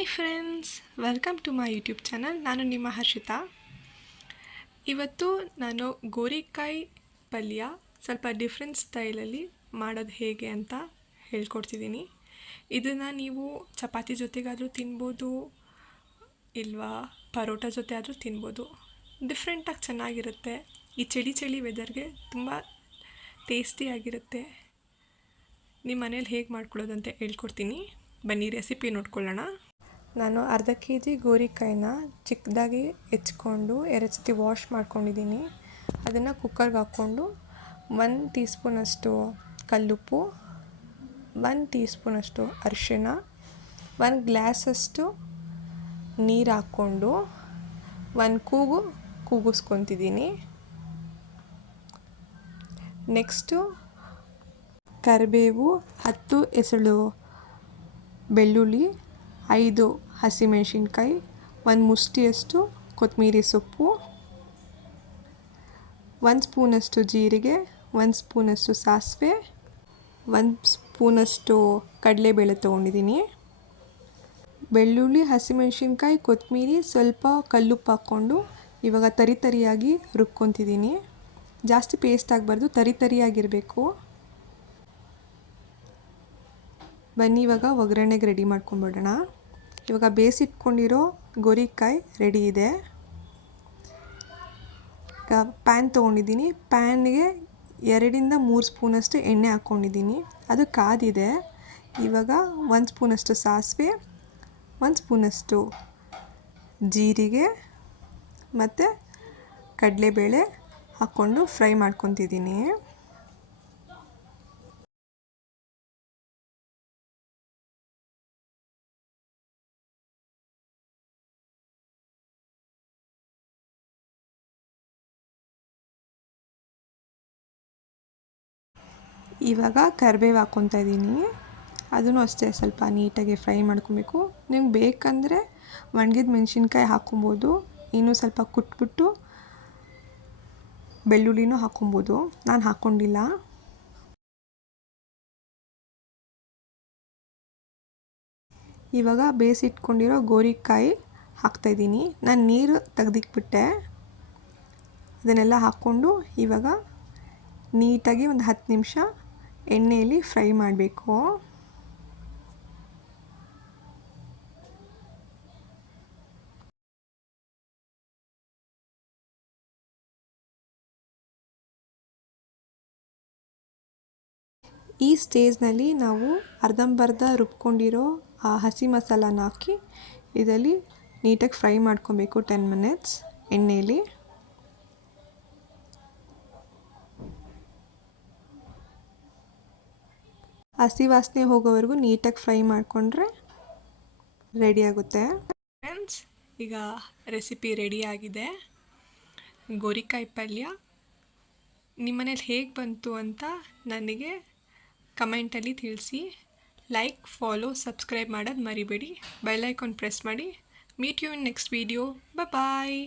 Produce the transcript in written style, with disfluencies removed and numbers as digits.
Hi friends, welcome to my YouTube channel. ನಾನು ನಿಮ್ಮ ಹರ್ಷಿತಾ. ಇವತ್ತು ನಾನು ಗೋರಿಕಾಯಿ ಪಲ್ಯ ಸ್ವಲ್ಪ ಡಿಫ್ರೆಂಟ್ ಸ್ಟೈಲಲ್ಲಿ ಮಾಡೋದು ಹೇಗೆ ಅಂತ ಹೇಳ್ಕೊಡ್ತಿದ್ದೀನಿ. ಇದನ್ನು ನೀವು ಚಪಾತಿ ಜೊತೆಗಾದರೂ ತಿನ್ಬೋದು, ಇಲ್ವಾ ಪರೋಟ ಜೊತೆ ಆದರೂ ತಿನ್ಬೋದು. ಡಿಫ್ರೆಂಟಾಗಿ ಚೆನ್ನಾಗಿರುತ್ತೆ. ಈ ಚಳಿ ವೆದರ್ಗೆ ತುಂಬ ಟೇಸ್ಟಿಯಾಗಿರುತ್ತೆ. ನಿಮ್ಮ ಮನೇಲಿ ಹೇಗೆ ಮಾಡ್ಕೊಳ್ಳೋದಂತ ಹೇಳ್ಕೊಡ್ತೀನಿ. ಬನ್ನಿ ರೆಸಿಪಿ ನೋಡ್ಕೊಳ್ಳೋಣ. ನಾನು ಅರ್ಧ kg ಗೋರಿಕಾಯಿನ ಚಿಕ್ಕದಾಗಿ ಹೆಚ್ಕೊಂಡು 2 ಸತಿ ವಾಶ್ ಮಾಡ್ಕೊಂಡಿದ್ದೀನಿ. ಅದನ್ನು ಕುಕ್ಕರ್ಗೆ ಹಾಕ್ಕೊಂಡು 1 ಟೀ ಸ್ಪೂನಷ್ಟು ಕಲ್ಲುಪ್ಪು, 1 ಟೀ ಸ್ಪೂನಷ್ಟು ಅರಿಶಿಣ, 1 ಗ್ಲಾಸಷ್ಟು ನೀರು ಹಾಕ್ಕೊಂಡು 1 ಕೂಗಿಸ್ಕೊತಿದ್ದೀನಿ. ನೆಕ್ಸ್ಟು ಕರಿಬೇವು, 10 ಎಸಳು ಬೆಳ್ಳುಳ್ಳಿ, 5 ಹಸಿಮೆಣಸಿನ್ಕಾಯಿ, 1 ಮುಷ್ಟಿಯಷ್ಟು ಕೊತ್ತಂಬರಿ ಸೊಪ್ಪು, 1 ಸ್ಪೂನಷ್ಟು ಜೀರಿಗೆ, 1 ಸ್ಪೂನಷ್ಟು ಸಾಸಿವೆ, 1 ಸ್ಪೂನಷ್ಟು ಕಡಲೆಬೇಳೆ ತೊಗೊಂಡಿದ್ದೀನಿ. ಬೆಳ್ಳುಳ್ಳಿ, ಹಸಿಮೆಣಸಿನ್ಕಾಯಿ, ಕೊತ್ತಂಬರಿ, ಸ್ವಲ್ಪ ಕಲ್ಲುಪ್ಪು ಹಾಕ್ಕೊಂಡು ಇವಾಗ ತರಿಯಾಗಿ ರುಬ್ಕೊತಿದ್ದೀನಿ. ಜಾಸ್ತಿ ಪೇಸ್ಟ್ ಆಗಬಾರ್ದು, ತರಿಯಾಗಿರಬೇಕು. ಬನ್ನಿ ಇವಾಗ ಒಗ್ಗರಣೆಗೆ ರೆಡಿ ಮಾಡ್ಕೊಂಬಿಡೋಣ. ಇವಾಗ ಬೇಯಿಸಿಟ್ಕೊಂಡಿರೋ ಗೋರಿಕಾಯಿ ರೆಡಿ ಇದೆ. ಈಗ ಪ್ಯಾನ್ ತೊಗೊಂಡಿದ್ದೀನಿ. ಪ್ಯಾನ್ಗೆ 2 3 ಸ್ಪೂನಷ್ಟು ಎಣ್ಣೆ ಹಾಕ್ಕೊಂಡಿದ್ದೀನಿ. ಅದು ಕಾದಿದೆ. ಇವಾಗ 1 ಸ್ಪೂನಷ್ಟು ಸಾಸಿವೆ, 1 ಸ್ಪೂನಷ್ಟು ಜೀರಿಗೆ ಮತ್ತು ಕಡಲೆಬೇಳೆ ಹಾಕ್ಕೊಂಡು ಫ್ರೈ ಮಾಡ್ಕೊತಿದ್ದೀನಿ. ಇವಾಗ ಕರಿಬೇವು ಹಾಕ್ಕೊತಾ ಇದ್ದೀನಿ. ಅದನ್ನು ಅಷ್ಟೇ ಸ್ವಲ್ಪ ನೀಟಾಗಿ ಫ್ರೈ ಮಾಡ್ಕೊಬೇಕು. ನಿಮ್ಗೆ ಬೇಕಂದರೆ ಒಣಗಿದ ಮೆಣಸಿನ್ಕಾಯಿ ಹಾಕ್ಕೊಬೋದು, ಇನ್ನೂ ಸ್ವಲ್ಪ ಕುಟ್ಬಿಟ್ಟು ಬೆಳ್ಳುಳ್ಳಿನೂ ಹಾಕ್ಕೊಬೋದು. ನಾನು ಹಾಕ್ಕೊಂಡಿಲ್ಲ. ಇವಾಗ ಬೇಯಿಸಿಟ್ಕೊಂಡಿರೋ ಗೋರಿಕಾಯಿ ಹಾಕ್ತಾಯಿದ್ದೀನಿ. ನಾನು ನೀರು ತೆಗೆದಿಕ್ಬಿಟ್ಟೆ. ಅದನ್ನೆಲ್ಲ ಹಾಕ್ಕೊಂಡು ಇವಾಗ ನೀಟಾಗಿ ಒಂದು 10 ನಿಮಿಷ ಎಣ್ಣೆಯಲ್ಲಿ ಫ್ರೈ ಮಾಡಬೇಕು. ಈ ಸ್ಟೇಜ್ನಲ್ಲಿ ನಾವು ಅರ್ಧಂಬರ್ಧ ರುಬ್ಕೊಂಡಿರೋ ಆ ಹಸಿ ಮಸಾಲಾನ ಹಾಕಿ ಇದರಲ್ಲಿ ನೀಟಾಗಿ ಫ್ರೈ ಮಾಡ್ಕೊಬೇಕು 10 ಮಿನಿಟ್ಸ್ ಎಣ್ಣೆಯಲ್ಲಿ. ಹಸಿ ವಾಸನೆ ಹೋಗೋವರೆಗೂ ನೀಟಾಗಿ ಫ್ರೈ ಮಾಡಿಕೊಂಡ್ರೆ ರೆಡಿ ಆಗುತ್ತೆ. ಫ್ರೆಂಡ್ಸ್, ಈಗ ರೆಸಿಪಿ ರೆಡಿಯಾಗಿದೆ. ಗೋರಿಕಾಯಿ ಪಲ್ಯ ನಿಮ್ಮನೇಲಿ ಹೇಗೆ ಬಂತು ಅಂತ ನನಗೆ ಕಮೆಂಟಲ್ಲಿ ತಿಳಿಸಿ. ಲೈಕ್, ಫಾಲೋ, ಸಬ್ಸ್ಕ್ರೈಬ್ ಮಾಡೋದು ಮರಿಬೇಡಿ. ಬೆಲ್ ಐಕಾನ್ ಪ್ರೆಸ್ ಮಾಡಿ. Meet you in next video. Bye.